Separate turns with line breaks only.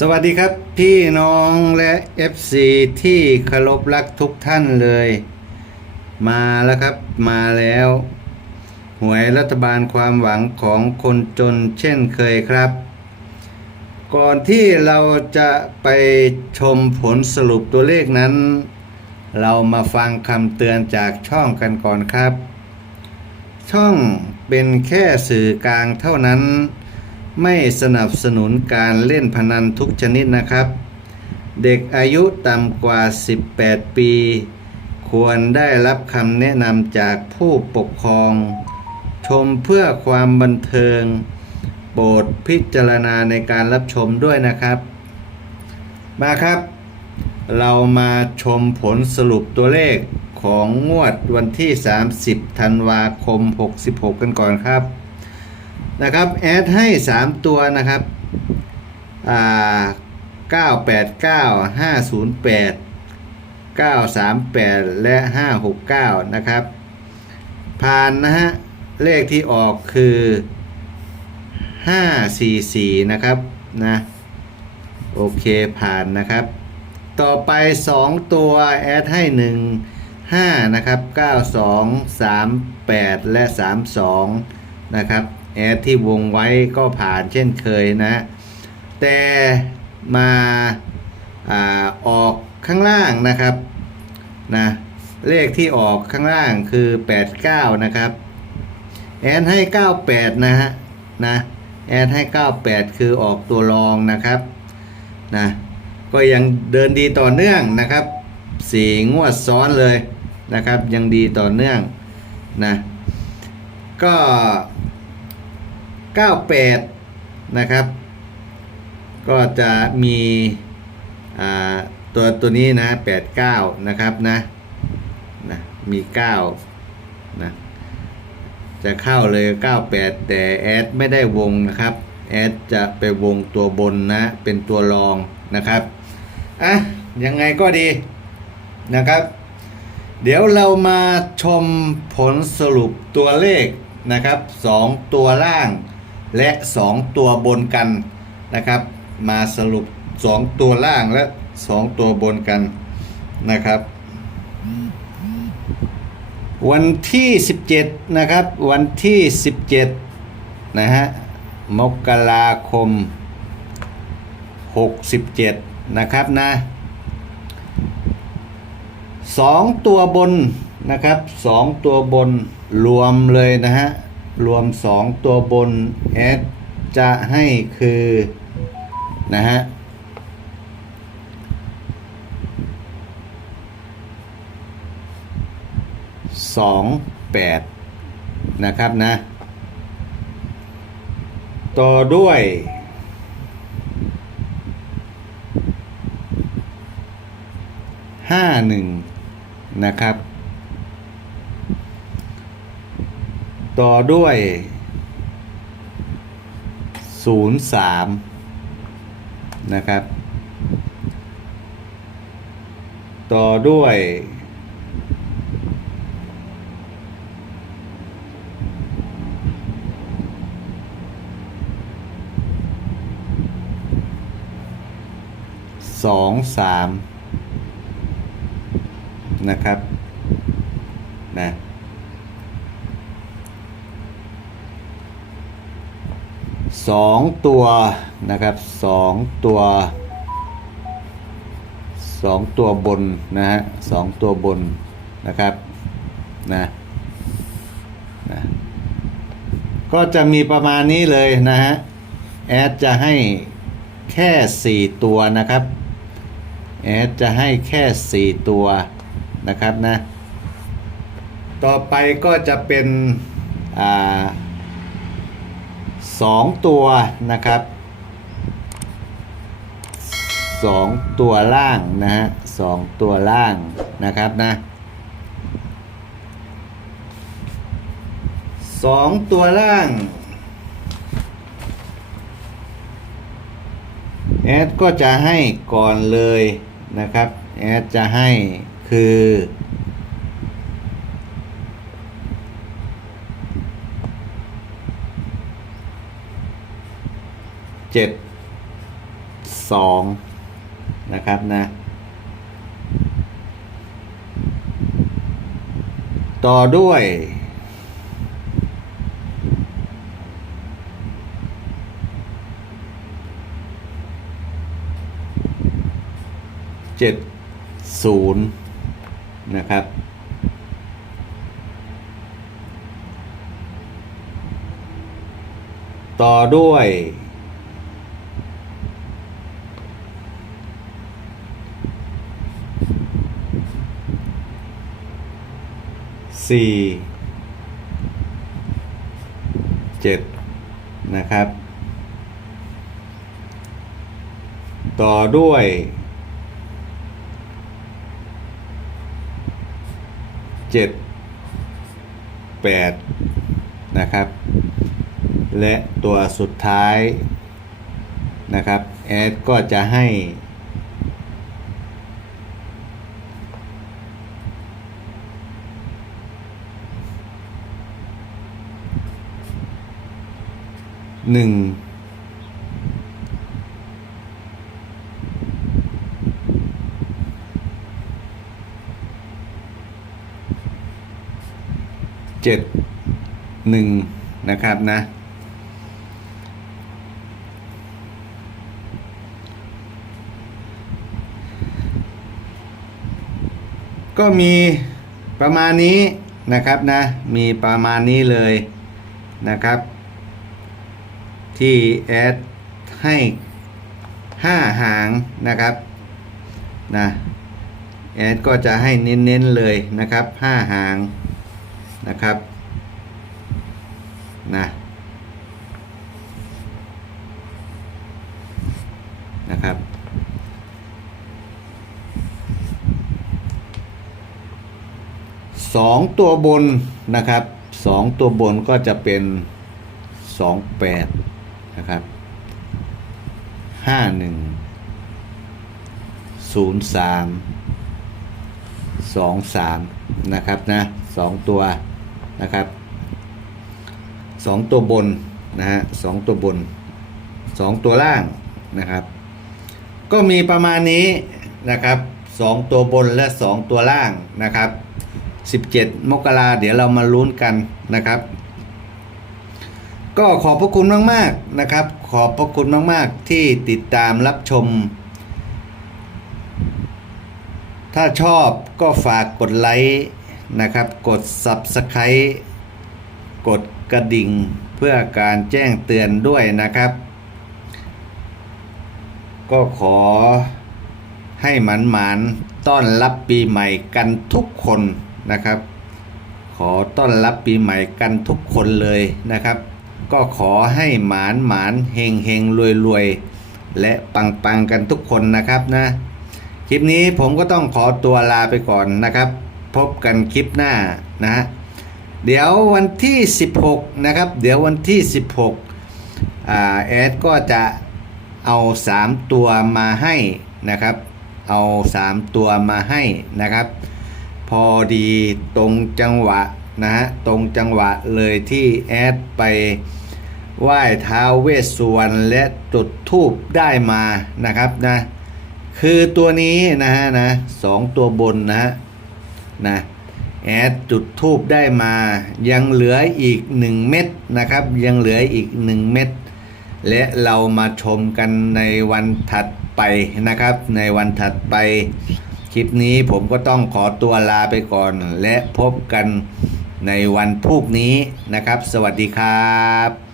สวัสดีครับพี่น้องและ FC ที่เคารพรักทุกท่านเลย มาแล้วครับมาแล้ว หวยรัฐบาลความหวังของคนจนเช่นเคยครับ ก่อนที่เราจะไปชมผลสรุปตัวเลขนั้น เรามาฟังคำเตือนจากช่องกันก่อนครับ ช่องเป็นแค่สื่อกลางเท่านั้น ไม่สนับสนุนการเล่นพนันทุกชนิดนะครับ เด็กอายุต่ำกว่า 18 ปี ควรได้รับคำแนะนำจากผู้ปกครอง ชมเพื่อความบันเทิง โปรดพิจารณาในการรับชมด้วยนะครับ มาครับ เรามาชมผลสรุปตัวเลขของงวดวันที่ 30 ธันวาคม 66 กันก่อนครับ นะครับแอดให้ 3 ตัวนะครับอ่า989 508 938 และ 569 นะครับ ผ่านนะฮะ เลขที่ออกคือ 544 นะครับนะ โอเคผ่านนะครับ ต่อไป 2 ตัว แอดให้ 1 5 นะครับ 92 38 และ 32 นะครับ แอดที่วงไว้ก็ผ่านเช่นเคยนะ แต่มาอาออกข้างล่างนะครับนะเลขที่ออกข้างล่างคือ 89 นะครับ แอดให้ 98 นะฮะนะแอดให้ 98 คือออกตัวรองนะครับนะก็ยังเดินดีต่อเนื่องนะครับสี่งวดซ้อนเลยนะครับ ยังดีต่อเนื่องนะก็ 98 นะครับ ก็จะมีตัวตัวนี้นะ89 นะครับนะนะมี9นะจะเข้าเลย 98 แต่แอดไม่ได้วงนะครับแอดจะไปวงตัวบนนะ เป็นตัวรองนะครับอะยังไงก็ดีนะครับ เดี๋ยวเรามาชมผลสรุปตัวเลขนะครับ 2 ตัวล่าง และ 2 ตัวบนกันนะครับ มาสรุป 2 ตัวล่างและ 2 ตัวบนกันนะครับ วันที่ 17 นะครับ วันที่ 17 นะฮะมกราคม 67 นะครับนะสองตัวบนนะครับสองตัวบนรวมเลยนะฮะ รวมสองตัวบนแอดจะให้คือ นะฮะ สองแปดนะครับนะ ต่อด้วยห้าหนึ่งนะครับ ต่อด้วยศูนย์สามนะครับ ต่อด้วยสองสามนะครับนะ สองตัวนะครับสองตัวสองตัวบนนะฮะสองตัวบนนะครับนะนะก็จะมีประมาณนี้เลยนะฮะแอดจะให้แค่สี่ตัวนะครับแอดจะให้แค่สี่ตัวนะครับนะ ต่อไปก็จะเป็นอ่า สองตัวนะครับสองตัวล่างนะฮะสองตัวล่างนะครับนะสองตัวล่างแอดก็จะให้ก่อนเลยนะครับแอดจะให้คือ เจ็ดสองนะครับนะ ต่อด้วยเจ็ดศูนย์นะครับ ต่อด้วย สี่เจ็ดนะครับ ต่อด้วยเจ็ดแปดนะครับ และตัวสุดท้ายนะครับแอดก็จะให้ หนึ่งเจ็ดหนึ่งนะครับนะก็มีประมาณนี้นะครับนะ มีประมาณนี้เลยนะครับ ที่แอดให้ห้าหางนะครับนะแอดก็จะให้เน้นๆเลยนะครับห้าหางนะครับนะนะครับสองตัวบนนะครับสองตัวบนก็จะเป็นสองแปด นะครับห้าหนึ่งศูนย์สามสองสามนะครับนะสองตัวนะครับสองตัวบนนะฮะสองตัวบนสองตัวล่างนะครับ ก็มีประมาณนี้นะครับสองตัวบนและสองตัวล่างนะครับ17มกราเดี๋ยวเรามาลุ้นกันนะครับ ก็ขอบพระคุณมากๆนะครับ ขอบพระคุณมากๆ ที่ติดตามรับชม ถ้าชอบก็ฝากกดไลค์นะครับ กด Subscribe กดกระดิ่งเพื่อการแจ้งเตือนด้วยนะครับ ก็ขอให้หมันหมานต้อนรับปีใหม่กันทุกคนนะครับ ขอต้อนรับปีใหม่กันทุกคนเลยนะครับ ก็ขอให้หมานหมานเฮงเฮงรวยรวยและปังปังกันทุกคนนะครับนะ คลิปนี้ผมก็ต้องขอตัวลาไปก่อนนะครับ พบกันคลิปหน้านะฮะเดี๋ยววันที่ 16 นะครับ เดี๋ยววันที่ 16อ่าแอดก็จะเอา 3 ตัวมาให้นะครับ เอา 3 ตัวมาให้นะครับ พอดีตรงจังหวะ นะฮะตรงจังหวะเลยที่แอดไปไหว้ท้าวเวสสุวรรณและจุดทูบได้มานะครับนะคือตัวนี้นะฮะนะสองตัวบนนะฮะนะแอดจุดทูบได้มา ยังเหลืออีกหนึ่งเม็ดนะครับ ยังเหลืออีกหนึ่งเม็ดและเรามาชมกันในวันถัดไปนะครับ ในวันถัดไป คลิปนี้ผมก็ต้องขอตัวลาไปก่อน และพบกัน ในวันพรุ่งนี้นะครับ สวัสดีครับ